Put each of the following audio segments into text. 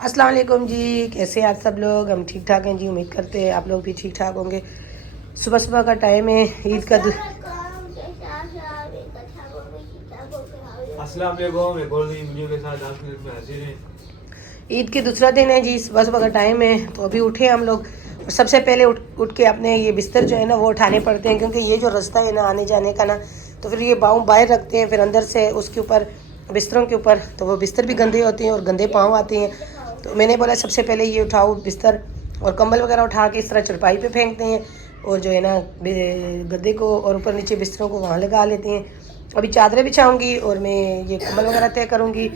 अस्सलाम वालेकुम जी, कैसे हैं आप सब लोग। हम ठीक ठाक हैं जी, उम्मीद करते हैं आप लोग भी ठीक ठाक होंगे। सुबह सुबह का टाइम है, ईद का अस्सलाम वालेकुम। एक और नई वीडियो के साथ आपके में हाजिर हैं। ईद की दूसरा दिन है जी, सुबह सुबह का टाइम है। तो अभी उठे हम लोग और सबसे पहले उठ के अपने ये बिस्तर जो है ना वो उठाने पड़ते हैं, क्योंकि ये जो रास्ता है ना आने जाने का ना, तो फिर ये पाँव बाहर रखते हैं, फिर अंदर से उसके ऊपर बिस्तरों के ऊपर, तो वो बिस्तर भी गंदे होते हैं और गंदे पाँव आते हैं। तो मैंने बोला सबसे पहले ये उठाओ बिस्तर और कंबल वगैरह उठा के इस तरह चरपाई पे फेंकते हैं और जो है ना गद्दे को और ऊपर नीचे बिस्तरों को वहाँ लगा लेते हैं। अभी चादरें बिछाऊंगी और मैं ये कंबल वगैरह तय करूँगी।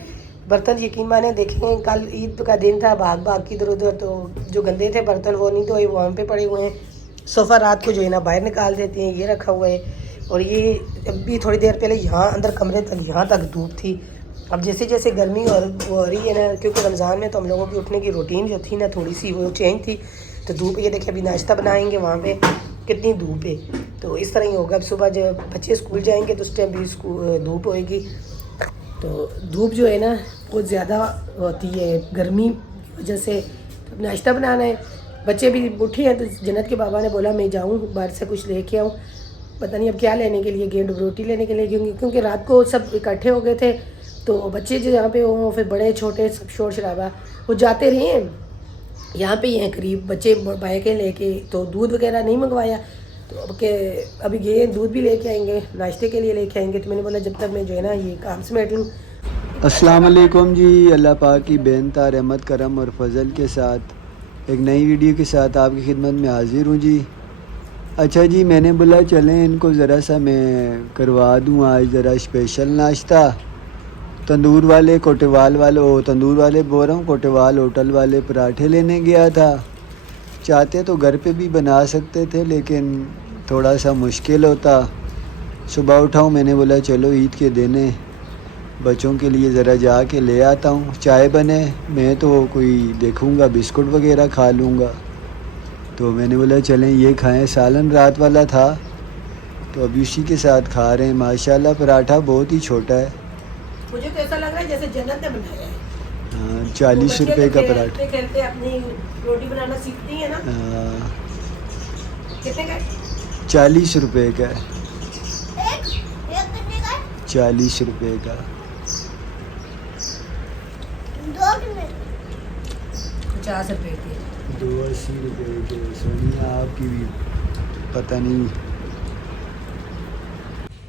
बर्तन यकीन माने देखें, कल ईद का दिन था, भाग भाग की इधर उधर, तो जो गंदे थे बर्तन वो नहीं धोए, वो वहाँ पे पड़े हुए हैं। सोफ़ा रात को जो है ना बाहर निकाल देते हैं, ये रखा हुआ है। और ये अभी थोड़ी देर पहले यहाँ अंदर कमरे तक यहाँ तक धूप थी। अब जैसे जैसे गर्मी और वो हो रही है ना, क्योंकि रमज़ान में तो हम लोगों की उठने की रूटीन जो थी ना थोड़ी सी वो चेंज थी। तो धूप, ये देखिए अभी नाश्ता बनाएंगे, वहाँ पे कितनी धूप है। तो इस तरह ही होगा, अब सुबह जब बच्चे स्कूल जाएंगे तो उस टाइम भी धूप होएगी। तो धूप जो है ना बहुत ज़्यादा होती है गर्मी की वजह से। तो नाश्ता बनाना है, बच्चे भी उठे हैं। तो जन्नत के बाबा ने बोला मैं जाऊँ बाहर से कुछ लेके आऊँ, पता नहीं अब क्या लेने के लिए, गेंद रोटी लेने के लिए, क्योंकि रात को सब इकट्ठे हो गए थे। तो बच्चे जो यहाँ पे हों, फिर बड़े छोटे सब शोर शराबा, वो जाते रहे हैं, यहाँ पे ही हैं करीब बच्चे बाइकें लेके। तो दूध वगैरह नहीं मंगवाया, तो अब के अभी गए दूध भी लेके आएंगे, नाश्ते के लिए लेके आएंगे। तो मैंने बोला जब तक मैं जो है ना ये काम समेट लूँ। अस्सलाम वालेकुम जी। अल्लाह पाक की बेनता रहमत करम और फजल के साथ एक नई वीडियो के साथ आपकी खिदमत में हाजिर हूँ जी। अच्छा जी, मैंने बोला चलें इनको ज़रा सा मैं करवा दूँ आज ज़रा स्पेशल नाश्ता। तंदूर वाले कोटेवाल वाले, ओ तंदूर वाले बोल रहा हूँ, कोटेवाल होटल वाले पराठे लेने गया था। चाहते तो घर पे भी बना सकते थे, लेकिन थोड़ा सा मुश्किल होता। सुबह उठाऊँ, मैंने बोला चलो ईद के दिन है, बच्चों के लिए ज़रा जाके ले आता हूँ। चाय बने, मैं तो कोई देखूँगा बिस्कुट वगैरह खा लूँगा। तो मैंने बोला चलें ये खाएं, सालन रात वाला था तो अभी उसी के साथ खा रहे हैं। माशाल्लाह पराठा बहुत ही छोटा है। मुझे तो ऐसा लग रहा है जैसे जन्नत ने बनाया है। हाँ, 40 रुपये का पराठा। खेलते अपनी रोटी बनाना सीखती है ना। हाँ, कितने का? 40 रुपये का है। 40 रुपये का। 50 रुपए की। 280 रुपये के। सोनिया आपकी भी पता नहीं।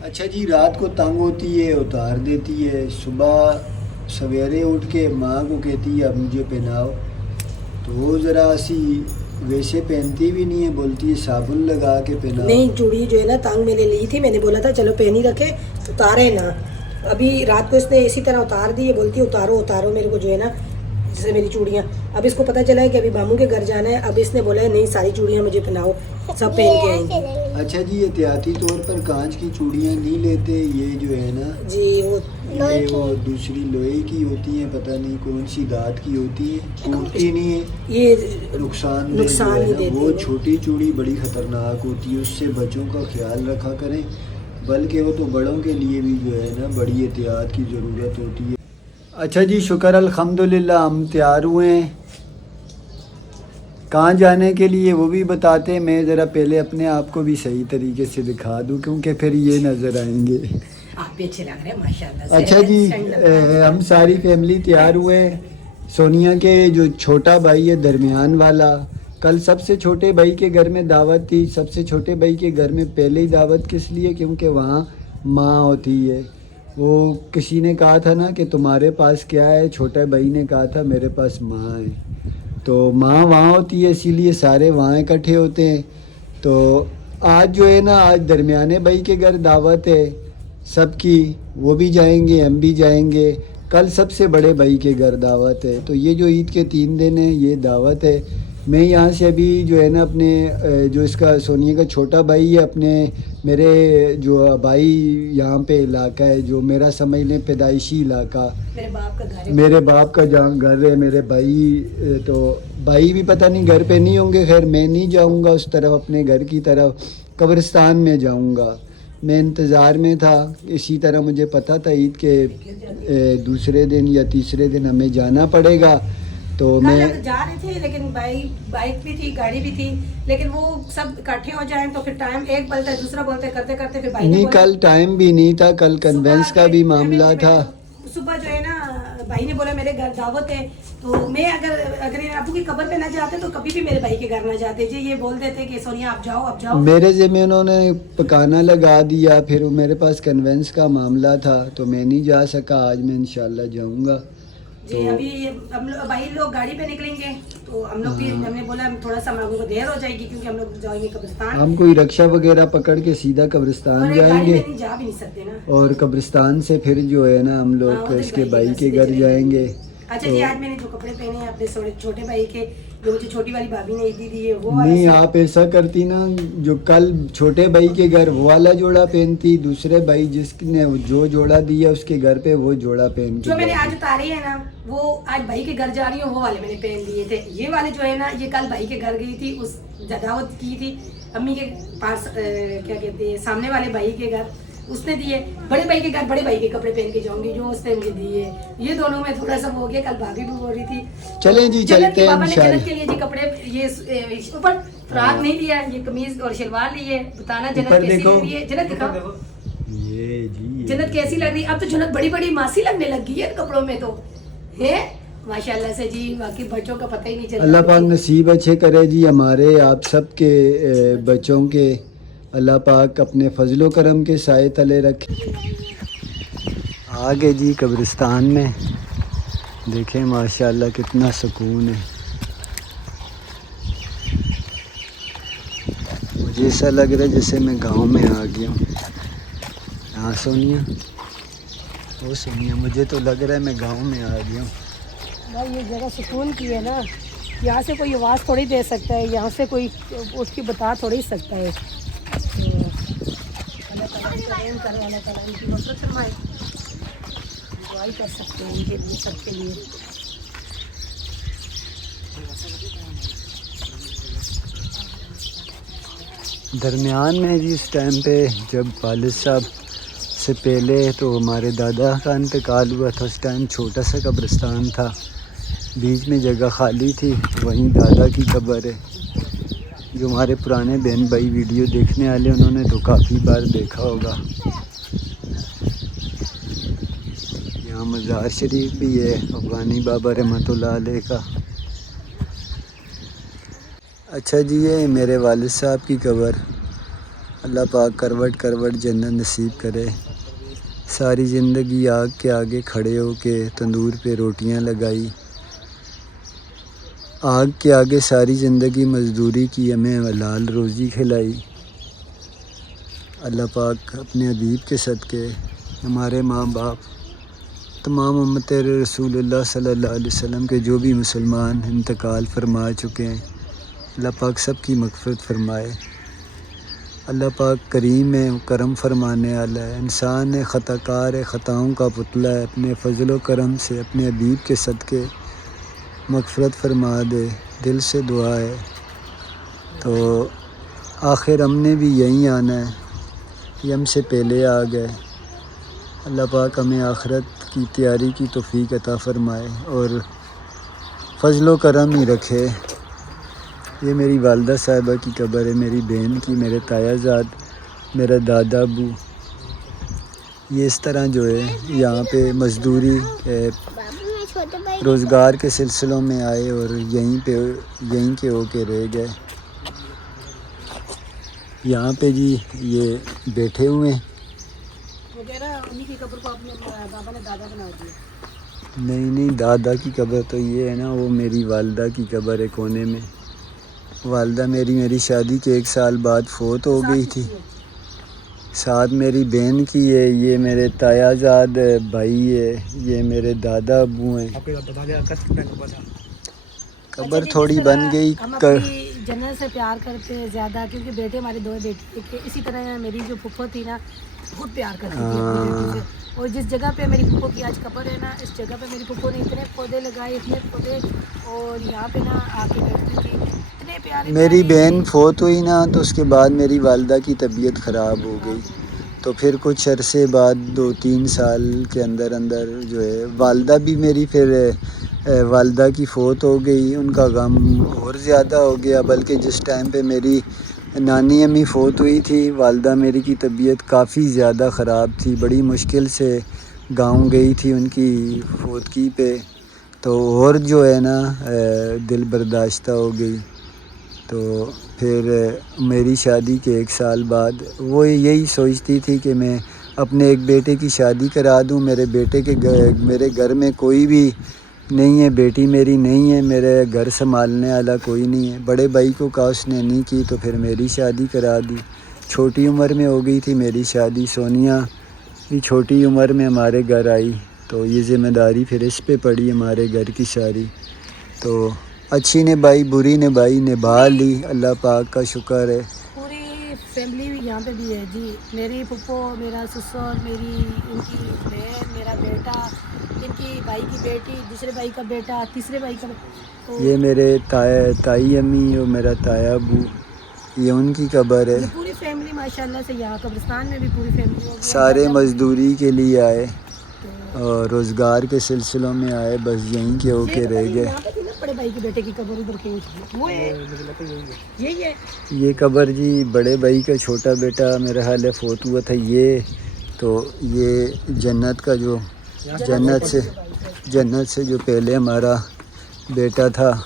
अच्छा जी, रात को तंग होती है, उतार देती है, सुबह सवेरे उठ के माँ को कहती है अब मुझे पहनाओ, तो वो ज़रा सी वैसे पहनती भी नहीं है, बोलती है साबुन लगा के पहनाओ। नहीं, चूड़ी जो है ना तंग मैंने ली थी, मैंने बोला था चलो पहनी रखे, उतारे ना। अभी रात को इसने इसी तरह उतार दी है, बोलती है उतारो उतारो मेरे को जो है ना, जैसे मेरी चूड़ियाँ। अब इसको पता चला है कि अभी मामू के घर जाना है, अब इसने बोला है नहीं सारी चूड़ियाँ मुझे पहनाओ, सब पहन के आएंगी। अच्छा जी, एहतियाती तौर पर कांच की चूड़ियाँ नहीं लेते, ये जो है ना जी ये वो दूसरी लोहे की होती है, पता नहीं कौन सी धात की होती है, टूटती नहीं है, ये नुकसान नहीं देती वो है। छोटी चूड़ी बड़ी ख़तरनाक होती है, उससे बच्चों का ख्याल रखा करें। बल्कि वो तो बड़ों के लिए भी जो है ना बड़ी एहतियात की ज़रूरत होती है। अच्छा जी, शुक्र अल्हम्दुलिल्लाह हम तैयार हुए हैं। कहाँ जाने के लिए वो भी बताते हैं। मैं ज़रा पहले अपने आप को भी सही तरीके से दिखा दूँ, क्योंकि फिर ये नज़र आएंगे। आप भी अच्छे लग रहे हैं माशाल्लाह से। अच्छा जी, हम सारी फैमिली तैयार हुए। सोनिया के जो छोटा भाई है दरमियान वाला, कल सबसे छोटे भाई के घर में दावत थी। सबसे छोटे भाई के घर में पहले ही दावत किस लिए, क्योंकि वहाँ माँ होती है। वो किसी ने कहा था ना कि तुम्हारे पास क्या है, छोटे भाई ने कहा था मेरे पास माँ है। तो माँ वहाँ होती है, इसीलिए सारे वहाँ इकट्ठे होते हैं। तो आज जो है ना, आज दरमियाने भाई के घर दावत है सबकी, वो भी जाएंगे, हम भी जाएंगे। कल सबसे बड़े भाई के घर दावत है। तो ये जो ईद के 3 दिन है ये दावत है। मैं यहाँ से अभी जो है ना अपने जो इसका सोनिया का छोटा भाई है, अपने मेरे जो भाई यहाँ पे इलाका है जो मेरा समझ लें पैदाइशी इलाका, मेरे बाप का घर है, मेरे बाप का जहाँ घर है, मेरे भाई तो भाई भी पता नहीं घर पे नहीं होंगे। खैर मैं नहीं जाऊँगा उस तरफ, अपने घर की तरफ कब्रिस्तान में जाऊँगा। मैं इंतज़ार में था। इसी तरह मुझे पता था ईद के दूसरे दिन या तीसरे दिन हमें जाना पड़ेगा। तो कल मैं हम जा रहे थे लेकिन बाइक भी थी, गाड़ी भी थी, लेकिन वो सब इकट्ठे हो जाएं तो फिर टाइम एक बोलता है दूसरा बोलता है, करते करते फिर भाई ने नहीं, बोला कल टाइम भी नहीं था, कल कन्वेंस का भी मामला था। सुबह जो है ना भाई ने बोला मेरे घर दावत है, तो मैं अगर अबू की कब्र पे ना जाते तो कभी भी मेरे भाई के घर ना जाते जी, ये बोल देते कि सोनिया आप जाओ। मेरे ज़िम्मे उन्होंने पकाना लगा दिया, फिर मेरे पास कन्वेंस का मामला था तो मैं नहीं जा सका। आज मैं इंशाल्लाह जाऊंगा। जी अभी हम लोग भाई लोग गाड़ी पे निकलेंगे तो हम लोग भी हमने बोला थोड़ा सा हम लोगों को देर हो जाएगी क्योंकि हम लोग जाएंगे कब्रिस्तान। हम कोई रक्षा वगैरह पकड़ के सीधा कब्रिस्तान और गाड़ी जाएंगे में नहीं जा भी नहीं सकते ना। और कब्रिस्तान से फिर जो है ना हम हाँ, लोग उधर इसके भाई भाई के के घर घर सीधे जाएंगे। अच्छा जी आज मैंने जो कपड़े पहने हैं अपने छोटे भाई के, जो मुझे छोटी वाली भाभी ने दी है वो वाला नहीं, सूट। आप ऐसा करती ना, जो कल छोटे भाई के घर वो वाला जोड़ा पहनती, दूसरे भाई जिसने जो जोड़ा दिया उसके घर पे वो जोड़ा पहन के जो मैंने जाती। आज उतारे है ना वो आज भाई के घर जा रही हूँ वो वाले मैंने पहन लिए थे। ये वाले जो है ना ये कल भाई के घर गई थी, उस दावत की थी अम्मी के पास क्या कहते हैं सामने वाले भाई के घर, उसने दिए। बड़े भाई के घर बड़े भाई के कपड़े पहन के जाऊंगी जो उसने मुझे दिए। ये दोनों में थोड़ा सा हो गया, कल भाभी भी बोल रही थी। चलें जी, जन्नत चलते के हैं पापा ने इंशाल्लाह। जन्नत के लिए जी कपड़े ये ऊपर फ्रॉक नहीं दिया, ये कमीज और शलवार लिए। बताना जन्नत ऊपर कैसी देखो। लग रही है, जन्नत दिखाओ ये जी जन्नत कैसी लग रही है। अब तो जन्नत बड़ी बड़ी मासी लगने लग गई है इन कपड़ों में तो है माशाल्लाह से जी। बाकी बच्चों का पता ही नहीं चलता। अल्लाह पाक नसीब अच्छे करे जी हमारे आप सब के बच्चों के। अल्लाह पाक अपने फजलो करम के साए तले रखे। आगे जी कब्रिस्तान में देखें माशाल्लाह कितना सुकून है। मुझे ऐसा लग रहा है जैसे मैं गांव में आ गया हूँ। हाँ सोनिया, वो सोनिया, मुझे तो लग रहा है मैं गांव में आ गया हूँ। भाई ये जगह सुकून की है ना, यहाँ से कोई आवाज़ थोड़ी दे सकता है, यहाँ से कोई उसकी बता थोड़ी सकता है। अल्लाह ताला रहम करे, अल्लाह ताला इनकी मदद फरमाए, दुआ कर सकते हैं इनके लिए सबके लिए। दरमियान में जी इस टाइम पे जब वालिद साहब से पहले तो हमारे दादा का इंतकाल हुआ था, उस टाइम छोटा सा कब्रिस्तान था, बीच में जगह खाली थी, वहीं दादा की कब्र है। जो हमारे पुराने बहन भाई वीडियो देखने वाले उन्होंने तो काफ़ी बार देखा होगा। यहाँ मज़ार शरीफ भी है अफ़गानी बाबा रहमतुल्लाह अलैह का। अच्छा जी, ये मेरे वालिद साहब की कब्र। अल्लाह पाक करवट करवट जन्नत नसीब करे। सारी ज़िंदगी आग के आगे खड़े हो के तंदूर पे रोटियां लगाई, आग के आगे सारी ज़िंदगी मज़दूरी की, हमें हलाल रोज़ी खिलाई। अल्लाह पाक अपने हबीब के सदक़े हमारे माँ बाप तमाम उम्मत रसूलुल्लाह सल्लल्लाहु अलैहि वसल्लम के जो भी मुसलमान इंतकाल फरमा चुके हैं, अल्लाह पाक सब की मग़फ़िरत फ़रमाए। अल्लाह पाक करीम है, करम फरमाने वाला है। इंसान है, ख़ताकार है, ख़ताओं का पुतला है। अपने फ़ज़ल व करम से अपने हबीब के सदक़े मग़फ़िरत फरमा दे, दिल से दुआ है। तो आखिर हमने भी यहीं आना है, ये हमसे पहले आ गए। अल्लाह पाक हमें आखिरत की तैयारी की तौफ़ीक अता फ़रमाए और फ़ज़ल व करम ही रखे। ये मेरी वालदा साहिबा की कब्र है, मेरी बहन की, मेरे तायाज़ाद, मेरा दादा अबू। ये इस तरह जो है यहाँ पे मज़दूरी रोज़गार के सिलसिलों में आए और यहीं के होके रह गए। यहाँ पे जी ये बैठे हुए हैं। उन्हीं की कब्र को अपने बाबा ने दादा बना दिया। नहीं, दादा की कब्र तो ये है ना, वो मेरी वालदा की कब्र है कोने में। वालदा मेरी शादी के 1 साल बाद फ़ौत हो गई थी। साथ मेरी बहन की है, ये मेरे तायाज़ाद भाई है, ये मेरे दादा अबू हैं। कब्र थोड़ी बन गई। हम अपनी जन्नत से प्यार करते हैं ज़्यादा, क्योंकि बेटे हमारे 2 बेटे थे। इसी तरह मेरी जो फुफ्फो थी ना बहुत प्यार करती थी अपने बेटे से। और जिस जगह पे मेरी फुफ्फो की आज कब्र है ना, इस जगह पे मेरी फुफ्फो ने इतने पौधे लगाए, इतने पौधे, और यहाँ पे ना आके बैठती थी, इतने प्यारे। मेरी बहन फ़ौत हुई ना तो उसके बाद मेरी वालदा की तबीयत ख़राब हो गई, तो फिर कुछ अरसे बाद 2-3 साल के अंदर जो है वालदा भी मेरी फिर वालदा की फ़ौत हो गई, उनका गम और ज़्यादा हो गया। बल्कि जिस टाइम पे मेरी नानी अम्मी फ़ौत हुई थी, वालदा मेरी की तबीयत काफ़ी ज़्यादा ख़राब थी, बड़ी मुश्किल से गांव गई थी उनकी फ़ौतगी पे, तो और जो है ना दिल बर्दाश्त हो गई। तो फिर मेरी शादी के 1 साल बाद वो यही सोचती थी कि मैं अपने एक बेटे की शादी करा दूं। मेरे घर में कोई भी नहीं है, बेटी मेरी नहीं है, मेरे घर संभालने वाला कोई नहीं है। बड़े भाई को कहा, उसने नहीं की, तो फिर मेरी शादी करा दी। छोटी उम्र में हो गई थी मेरी शादी। सोनिया भी छोटी उम्र में हमारे घर आई, तो ये ज़िम्मेदारी फिर इस पे पड़ी हमारे घर की सारी। तो अच्छी निभाई, बुरी निभाई, निभा ली, अल्लाह पाक का शुक्र है। पूरी फैमिली यहाँ पे भी है जी, मेरी फुप्पो, मेरा ससुर, मेरी इनकी बहन, मेरा बेटा, इनकी भाई की बेटी, दूसरे भाई का बेटा, तीसरे भाई का। तो ये मेरे ताई अम्मी और मेरा ताया अबू, ये उनकी कब्र ये है। पूरी फैमिली माशाल्लाह से यहाँ कब्रिस्तान में भी पूरी फैमिली होगी। सारे मजदूरी के लिए आए तो और रोज़गार के सिलसिलों में आए, बस यहीं के होके रह गए। यहाँ पे थी ना बड़े भाई के बेटे की कब्र उधर कहीं थी, वो है यही है। ये कब्र जी बड़े भाई का छोटा बेटा मेरा हाल है फ़ौत हुआ था। ये तो ये जन्नत का जो जन्नत से जो पहले हमारा बेटा था,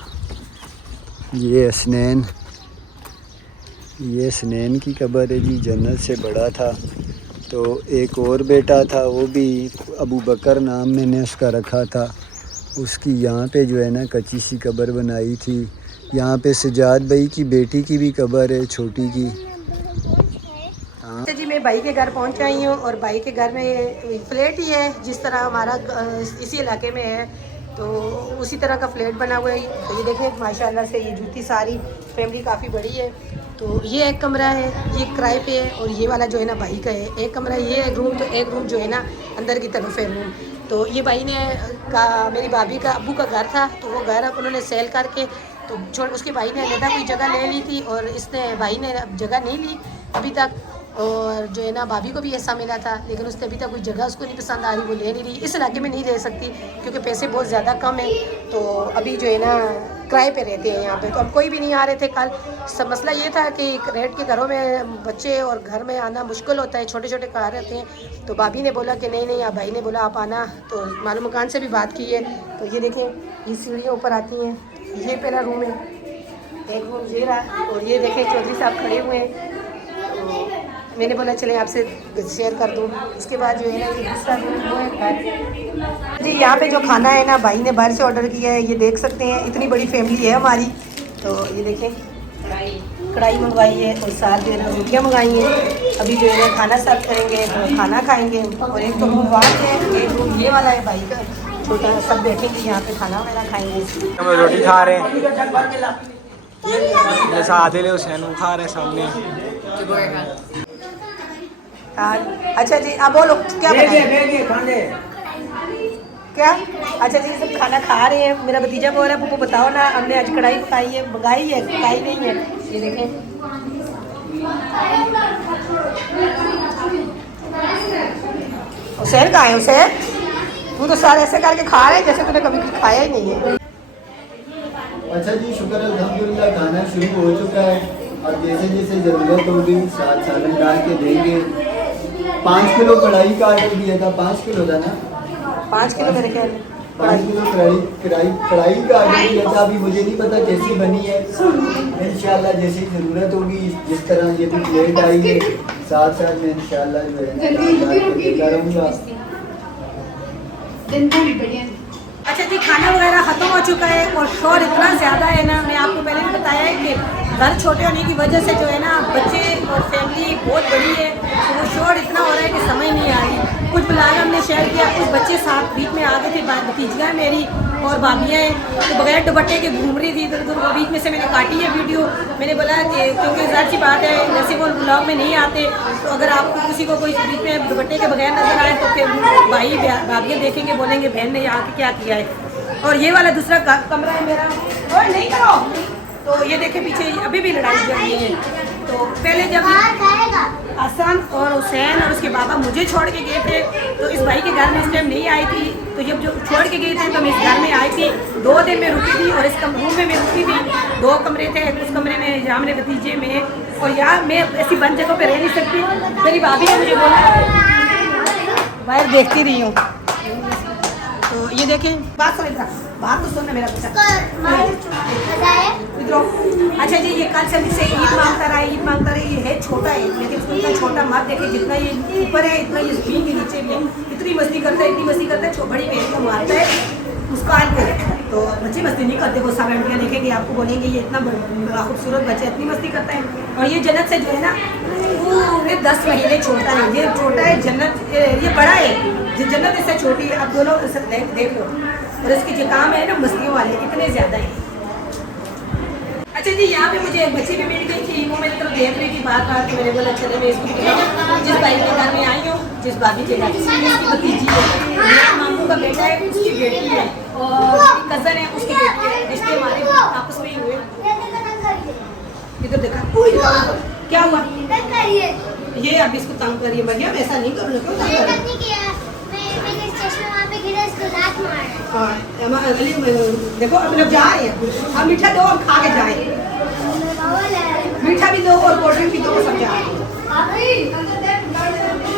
ये हसनैन की कब्र है जी, जन्नत से बड़ा था। तो एक और बेटा था, वो भी अबू बकर नाम मैंने उसका रखा था। उसकी यहाँ पे जो है ना कच्ची सी कब्र बनाई थी। यहाँ पे सजाद भाई की बेटी की भी कब्र है, छोटी की। हाँ जी, मैं भाई के घर पहुंच आई हूँ और भाई के घर में फ्लैट ही है, जिस तरह हमारा इसी इलाके में है, तो उसी तरह का फ्लैट बना हुआ है। तो ये देखें माशाल्लाह से ये जूती सारी फैमिली काफ़ी बड़ी है। तो ये एक कमरा है, ये किराए पे है, और ये वाला जो है ना भाई का है। एक कमरा ये एक रूम, तो एक रूम जो है ना अंदर की तरफ है रूम। तो ये भाई ने मेरी भाभी का अब्बू का घर था, तो वो घर उन्होंने सेल करके तो उसके भाई ने अलग कोई जगह ले ली थी, और इसने भाई ने जगह नहीं ली अभी तक। और जो है ना भाभी को भी ऐसा मिला था, लेकिन उसने अभी तक कोई जगह उसको नहीं पसंद आ रही, वो ले नहीं रही। इस इलाके में नहीं रह सकती क्योंकि पैसे बहुत ज़्यादा कम है, तो अभी जो है ना किराए पे रहते हैं यहाँ पे। तो अब कोई भी नहीं आ रहे थे कल। सब मसला ये था कि रेंट के घरों में बच्चे और घर में आना मुश्किल होता है, छोटे छोटे घर रहते हैं। तो भाभी ने बोला कि नहीं, आप भाई ने बोला आप आना, तो मालूम मकान से भी बात की है। तो ये देखें, ये सीढ़ियाँ ऊपर आती हैं, ये पहला रूम है, एक रूम ये रहा, और ये देखें चौधरी साहब खड़े हुए हैं। तो मैंने बोला चले आपसे शेयर कर दूँ। इसके बाद जो है ना ये दूसरा रूम वो है जी। यहाँ पे जो खाना है ना भाई ने बाहर से ऑर्डर किया है, ये देख सकते हैं, इतनी बड़ी फैमिली है हमारी। तो ये देखें कढ़ाई मंगवाई है, और साथ जो है ना रोटियाँ मंगाई हैं। अभी जो है ना खाना सर्व करेंगे, तो खाना खाएँगे। और एक तो रूम वहाँ है, एक रूम ये वाला है भाई का छोटा। सब बैठेंगे यहाँ पे, खाना वगैरह खाएँगे। हम रोटी खा रहे हैं, जैसा आदिल हुसैन खा रहे हैं सामने। अच्छा जी, आप बोलो क्या क्या? अच्छा जी, सब खाना खा रहे हैं। मेरा भतीजा बोल रहा है, पप्पू बताओ ना, हमने आज कढ़ाई पकाई है, मंगाई है, पकाई नहीं है। ये देखें, हुसैन कहाँ है? हुसैन, तू तो सारे ऐसे करके खा रहे हैं जैसे तूने कभी कुछ खाया ही नहीं है। अच्छा जी, शुक्र अल्हम्दुलिल्लाह, खाना शुरू हो चुका है। अब जैसे जैसे ज़रूरत होगी साथ सालन डाल के देंगे। 5 किलो कढ़ाई का ऑर्डर दिया था, 5 किलो था ना, 5 किलो मेरे ख्याल में 5 किलो कढ़ाई का ऑर्डर दिया था। अभी मुझे नहीं पता कैसी बनी है, इंशाल्लाह जैसी ज़रूरत होगी, जिस तरह ये भी प्लेट आई है, साथ साथ में इंशाल्लाह जो है करूँगा। अच्छा जी, खाना वगैरह ख़त्म हो चुका है, और शोर इतना ज़्यादा है ना, मैं आपको पहले भी बताया है कि घर छोटे होने की वजह से जो है ना बच्चे और फैमिली बहुत बड़ी है, तो वो शोर इतना हो रहा है कि समझ नहीं आ रही। कुछ ब्लॉग हमने शेयर किया, कुछ बच्चे साथ बीच में आ गए थे, भतीजियाँ मेरी और भाभियाँ हैं, तो बगैर दुपट्टे के घूम रही थी इधर उधर। वो बीच में से मैंने काटी है वीडियो। मैंने बोला कि क्योंकि ज़ाहिर सी बात है जैसे वो ब्लॉग में नहीं आते, तो अगर आपको किसी को कोई बीच में दुपट्टे के बगैर नजर आए तो फिर भाई भाभियाँ देखेंगे, बोलेंगे बहन ने यहाँ क्या किया है। और ये वाला दूसरा कमरा है मेरा, और नहीं करो। तो ये देखे पीछे अभी भी लड़ाई चल रही है। तो पहले जब हसन और हुसैन और उसके बाबा मुझे छोड़ के गए थे तो इस भाई के घर में इस टाइम नहीं आई थी। तो जब जो छोड़ के गए थे तो मैं इस घर में आई थी, 2 दिन में रुकी थी और इस रूम में मैं रुकी थी। 2 कमरे थे, उस कमरे में जहाँ मेरे भतीजे में, और यहाँ मैं ऐसी बंद जगह पे रह नहीं सकती। मेरी भाभी ने मुझे बोला, बाहर देखती रही हूँ। तो ये देखें, बात तो सुनना मेरा बच्चा। अच्छा जी, ये कल से मुझसे ईद मांगता रहा, ये है छोटा है लेकिन उसको इतना छोटा मत देखे, जितना ये ऊपर है इतना ये जमीन के नीचे भी है। इतनी मस्ती करता है, बड़ी बहन को मारता है मुस्कान को। तो बच्चे मस्ती नहीं करते, वो सब आंटियाँ देखेंगे आपको बोलेंगे ये इतना बड़ा खूबसूरत बच्चा इतनी मस्ती करता है। और ये जन्नत से जो है ना पूरे 10 महीने छोटा है, ये छोटा है जन्नत, ये बड़ा है, जन्नत इससे छोटी है। आप दोनों देख लो। और इसके जो काम है ना मस्तियों वाले इतने ज़्यादा है। अच्छा जी, यहाँ पे मुझे एक बच्ची भी मिल गई थी, वो मेरी तरफ देख रही थी बात मेरे बोला चले मैं इसको जिस भाई के घर में आई हूँ, जिस भाभी के घर इसकी भतीजी है, मेरे मामू का बेटा है, उसकी बेटी है और कज़न है, उसकी बेटी है। रिश्ते हमारे आपस में ही हुए। इधर देखा क्या हुआ, ये आप इसको तंग करिए भैया, वैसा नहीं करो, क्यों तंग करो। देखो अब लोग जा रहे हैं, हम मीठा दो, हम खा के जाए, मीठा भी दो और कोल्ड ड्रिंक भी दो, सब जा रहे हैं।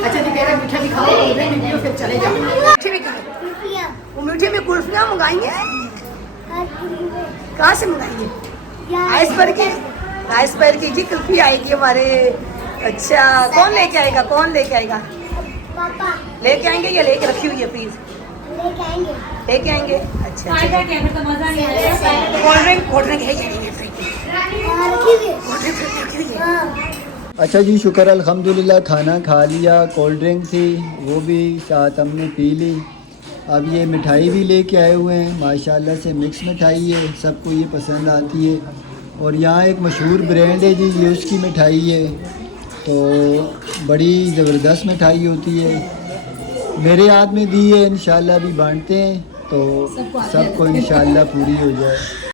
अच्छा जी, मेरा मीठा भी खाओ, कोल्ड ड्रिंक भी पियो, फिर चले जाओ। मीठे भी खाओ, वो मीठे में कुल्फियाँ मंगाएंगे, कहाँ से मंगाएंगे? आइसबर्ग की जी कुल्फी आएगी हमारे। अच्छा, कौन लेके आएगा? पापा लेके आएंगे या लेके रखी हुई है प्लीज? लेके आएंगे। अच्छा, कोल्ड ड्रिंक है अच्छा जी, शुक्र अल्हम्दुलिल्लाह, खाना खा लिया, कोल्ड ड्रिंक थी वो भी साथ हमने पी ली। अब ये मिठाई भी लेके आए हुए हैं, माशाल्लाह से मिक्स मिठाई है, सबको ये पसंद आती है। और यहाँ एक मशहूर ब्रांड है जी, ये उसकी मिठाई है, तो बड़ी ज़बरदस्त मिठाई होती है। मेरे हाथ में दी है, इंशाल्लाह अभी बांटते हैं तो सबको इंशाल्लाह पूरी हो जाए।